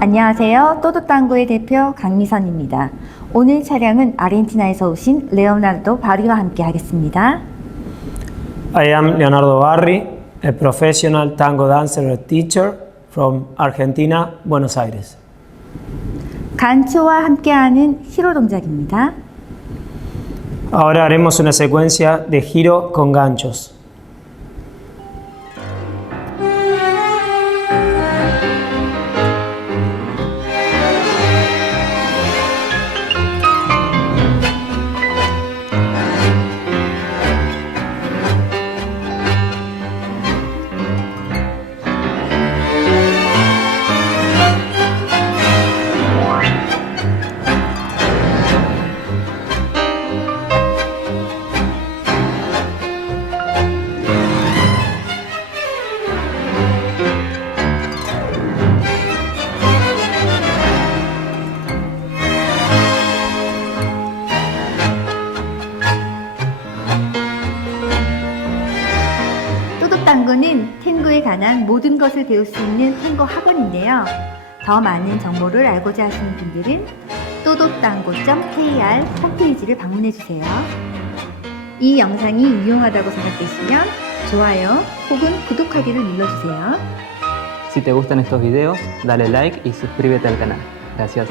안녕하세요. 또도땅구의 대표 강미선입니다. 오늘 촬영은 아르헨티나에서 오신 레오나르도 바리와 함께 하겠습니다. I am Leonardo Barri, a professional tango dancer and teacher from Argentina, Buenos Aires. 간초와 함께하는 히로 동작입니다. Ahora haremos una secuencia de giro con ganchos. 또도땅구는 탱고에 관한 모든 것을 배울 수 있는 탱고 학원인데요. 더 많은 정보를 알고자 하시는 분들은 또도땅고.kr 홈페이지를 방문해 주세요. 이 영상이 유용하다고 생각되시면 좋아요 혹은 구독하기를 눌러주세요. Si te gustan estos videos, dale like y suscríbete al canal. Gracias.